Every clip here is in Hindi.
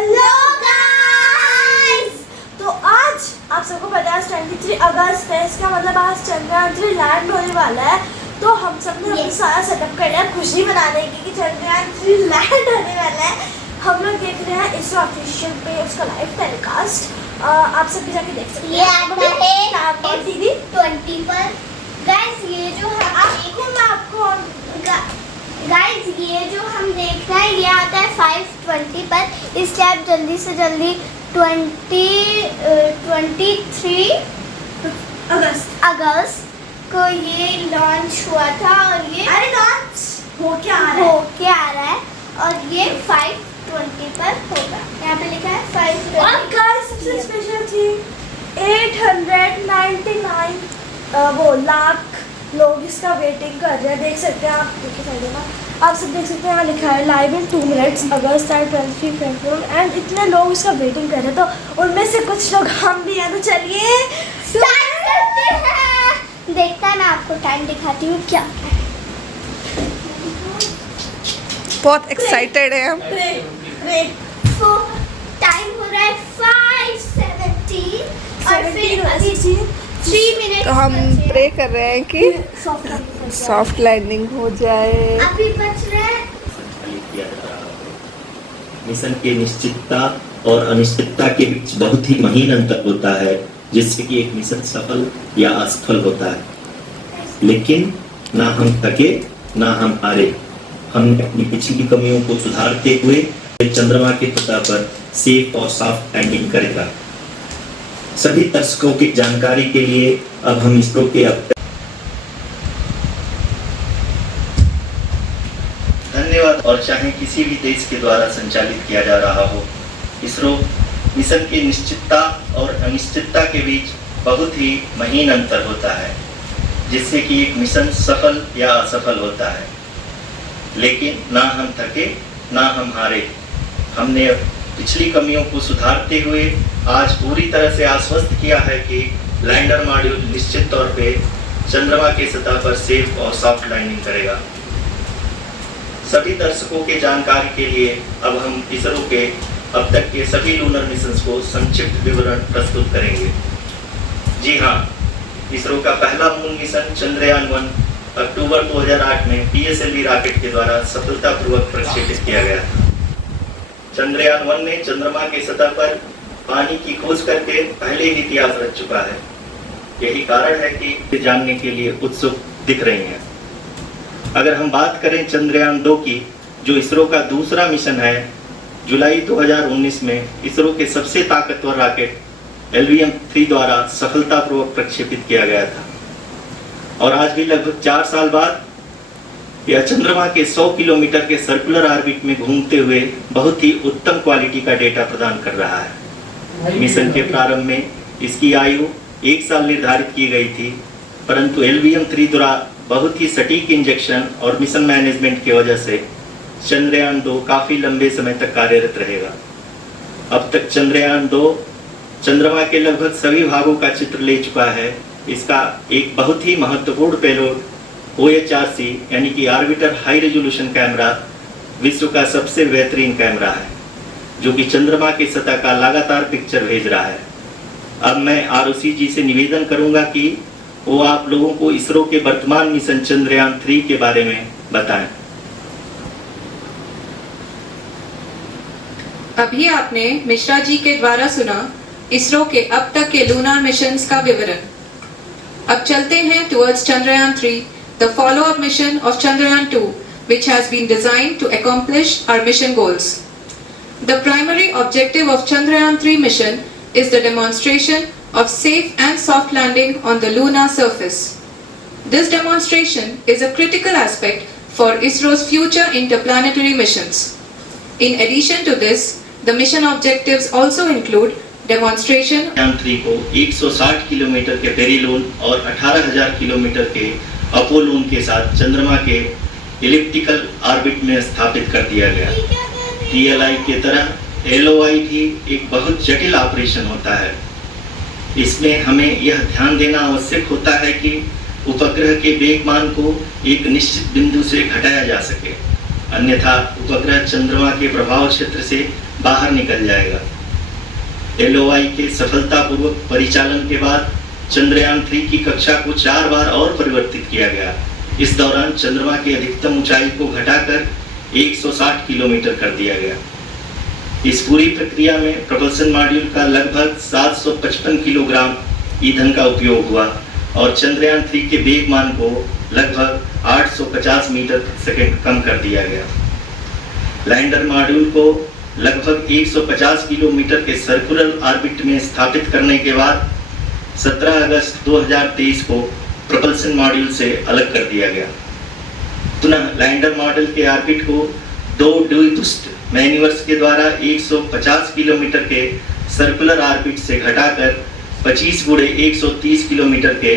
Hello guys. तो आज आप सबको पता है 23 अगस्त है, इसका मतलब आज चंद्रयान 3 लैंड होने वाला है। तो हम सब ने अपना सारा सेटअप कर लिया खुशी मनाने की कि चंद्रयान 3 लैंड होने वाला है। हम लोग देख रहे हैं इसरो ऑफिशियल पे उसका लाइव टेलीकास्ट। आप सब भी जाके देख सकते हैं। ये आता है दीदी 20 पर। गाइस ये जो ये जो हम देख रहे हैं ये आता है 5:20 पर। इसलिए आप जल्दी से जल्दी 23 अगस्त को ये लॉन्च हुआ था और ये लॉन्च हो क्या आ रहा है और ये 5:20 पर होगा। यहाँ पे लिखा है 5:20। और गाइस सबसे स्पेशल थी 899 वो लाख लोग इसका वेटिंग कर रहे हैं। देख सकते हैं आप, देखिए साइड में आप सब देख सकते हैं यहाँ लिखा है live in 2 minutes August 23 and इतने लोग इसका वेटिंग कर रहे हैं। तो उनमें से कुछ लोग हम भी हैं। तो चलिए स्टार्ट करते हैं। देखता है मैं आपको टाइम दिखाती हूँ क्या है। बहुत एक्साइटेड है हम। तो टाइम हो रहा है 5:17 और फिर अभी 3 मिनट तो हम प्रे कर रहे हैं कि सॉफ्ट लैंडिंग हो जाए। अभी बच रहे हैं। मिशन की निश्चितता और अनिश्चितता के बीच बहुत ही महीन अंतर होता है, जिससे कि एक मिशन सफल या असफल होता है। लेकिन ना हम थके ना हम हारे। हमने अपनी पिछली कमियों को सुधारते हुए चंद्रमा की सतह पर सेफ और सॉफ्ट लैंडिंग करेगा। सभी दर्शकों की जानकारी के लिए अब हम इसरो के धन्यवाद और चाहे किसी भी देश के द्वारा संचालित किया जा रहा हो, इसरो मिशन की निश्चितता और अनिश्चितता के बीच बहुत ही महीन अंतर होता है, जिससे कि एक मिशन सफल या असफल होता है। लेकिन ना हम थके ना हम हारे। हमने पिछली कमियों को सुधारते हुए आज पूरी तरह से आश्वस्त किया है कि लैंडर मॉड्यूल निश्चित तौर पे चंद्रमा की सतह पर सेफ और सॉफ्ट लैंडिंग करेगा। सभी दर्शकों के जानकारी के लिए अब हम इसरो के अब तक के सभी लूनर मिशंस को संक्षिप्त विवरण प्रस्तुत करेंगे। जी हाँ, इसरो का पहला मून मिशन चंद्रयान 1 अक्टूबर 2008 में PSLV रॉकेट के द्वारा सफलतापूर्वक प्रक्षेपित किया गया था। चंद्रयान 1 ने चंद्रमा की सतह पर पानी की खोज करके पहले ही इतिहास रच चुका है। यही कारण है कि जानने के लिए उत्सुक दिख रही हैं। अगर हम बात करें चंद्रयान 2 की, जो इसरो का दूसरा मिशन है, जुलाई 2019 में इसरो के सबसे ताकतवर रॉकेट LVM-3 द्वारा सफलतापूर्वक प्रक्षेपित किया गया था। और आज भी लगभग 4 साल बाद यह चंद्रमा के 100 किलोमीटर के सर्कुलर ऑर्बिट में घूमते हुए बहुत ही उत्तम क्वालिटी का डेटा प्रदान कर रहा है। मिशन के प्रारंभ में इसकी आयु 1 साल निर्धारित की गई थी, परंतु LVM-3 द्वारा बहुत ही सटीक इंजेक्शन और मिशन मैनेजमेंट की वजह से चंद्रयान 2 काफी लंबे समय तक कार्यरत रहेगा। अब तक चंद्रयान 2 चंद्रमा के लगभग सभी भागों का चित्र ले चुका है। इसका एक बहुत ही महत्वपूर्ण पेलोड OHRC यानी कि ऑर्बिटर हाई रेजोल्यूशन कैमरा विश्व का सबसे बेहतरीन कैमरा है, जो कि चंद्रमा की सतह का लगातार पिक्चर भेज रहा है। अब मैं ROC जी से निवेदन करूंगा कि वो आप लोगों को इसरो के वर्तमान मिशन चंद्रयान 3 के बारे में बताएं। अभी आपने मिश्रा जी के द्वारा सुना इसरो के अब तक के लूनार मिशंस का विवरण। अब चलते हैं towards Chandrayaan 3, the follow-up mission of Chandrayaan 2, which has been designed to accomplish our mission goals. The primary objective of Chandrayaan 3 mission is the demonstration of safe and soft landing on the lunar surface. This demonstration is a critical aspect for ISRO's future interplanetary missions. In addition to this, the mission objectives also include demonstration Chandrayaan 3 को 160 किलोमीटर के पेरिलोन और 18,000 किलोमीटर के अपोलोन के साथ चंद्रमा के इलिप्टिकल ऑर्बिट में स्थापित कर दिया गया। TLI के तरह LOI भी एक बहुत जटिल ऑपरेशन होता है। इसमें हमें यह ध्यान देना आवश्यक होता है कि उपग्रह के वेग मान को एक निश्चित बिंदु से घटाया जा सके। अन्यथा उपग्रह चंद्रमा के प्रभाव क्षेत्र से बाहर निकल जाएगा। LOI के सफलतापूर्वक परिचालन के बाद चंद्रयान 3 की कक्षा को 4 बार और परिवर्तित किया गया। इस दौरान चंद्रमा की अधिकतम ऊंचाई को घटाकर 160 किलोमीटर कर दिया गया। इस पूरी प्रक्रिया में propulsion मॉड्यूल का लगभग 755 किलोग्राम ईंधन का उपयोग हुआ और चंद्रयान 3 के वेग मान को लगभग 850 मीटर प्रति सेकंड कम कर दिया गया। लैंडर मॉड्यूल को लगभग 150 किलोमीटर के सर्कुलर ऑर्बिट में स्थापित करने के बाद 17 अगस्त 2023 को propulsion मॉड्यूल से अलग कर दिया गया। पुनः लैंडर मॉड्यूल के ऑर्बिट को 2 द्विपृष्ठ मैन्यूवर्स के द्वारा 150 किलोमीटर के सर्कुलर ऑर्बिट से घटाकर 25 गुणे 130 किलोमीटर के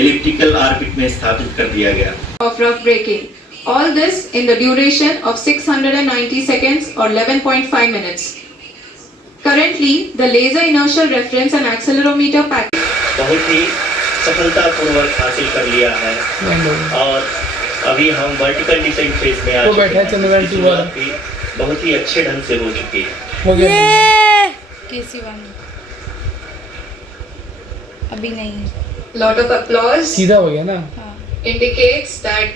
एलिप्टिकल ऑर्बिट में स्थापित कर दिया गया। Of rough braking. All this in the duration of 690 seconds or 11.5 minutes. Currently, the laser inertial reference and accelerometer package बहुत ही सफलतापूर्वक हासिल कर लिया है और अभी हम वर्टिकल डिसेंट फेज में आ वो चुके बैठा है हैं। चंद्रयान इसकी 2 शुरुआत भी बहुत ही अच्छे ढंग से हो चुकी है। हो गया KC1 अभी नहीं। lot of applause सीधा हो गया ना। indicates that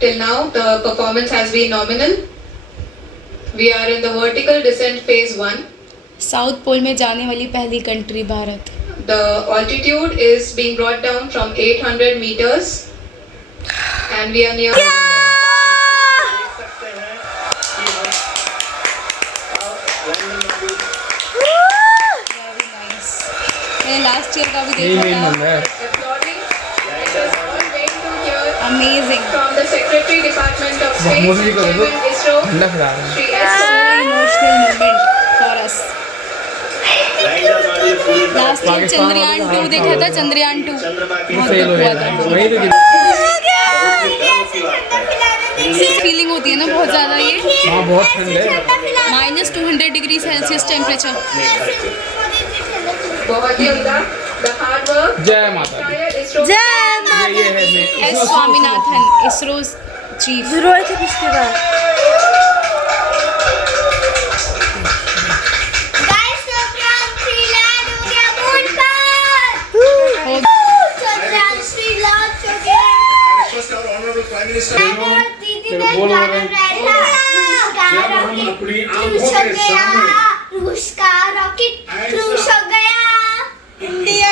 till now the performance has been nominal. We are in the vertical descent phase 1. South pole में जाने वाली पहली country Bharat. The altitude is being brought down from 800 meters and we are near देख सकते हैं कि हम लैंडिंग मॉड्यूल वेरी नाइस। मैंने लास्ट ईयर का भी यही मेन देखा बन रहा है। applauding. It is all great to hear था। Amazing. from the Secretary Department of Space Modi ji को देखो, Chairman ISRO, ठंडा खिला रहा है। Shri सो S. Emotional moment for us. Lander module पूरी तरह लास्ट ईयर चंद्रयान 2 देखा था, चंद्रयान 2 चंद्रमा की बहुत फेल हो दुख हुआ गया था। वही तो फीलिंग होती है ना बहुत ज़्यादा ये। वहाँ बहुत ठंड है। -200 डिग्री सेल्सियस टेम्परेचर। बहुत ही उम्दा। The hard work. जय माता दी। entire ISRO. ये है मैं एस स्वामीनाथन, इसरो चीफ। जरूरत है किसके बाद गाइस चंद्रयान 3 लैंड हो गया मून पर। हो चंद्रयान 3 लॉन्च हो गया। दीदी ने गाना गाया था। रूस का रॉकेट क्रूज हो गया। इंडिया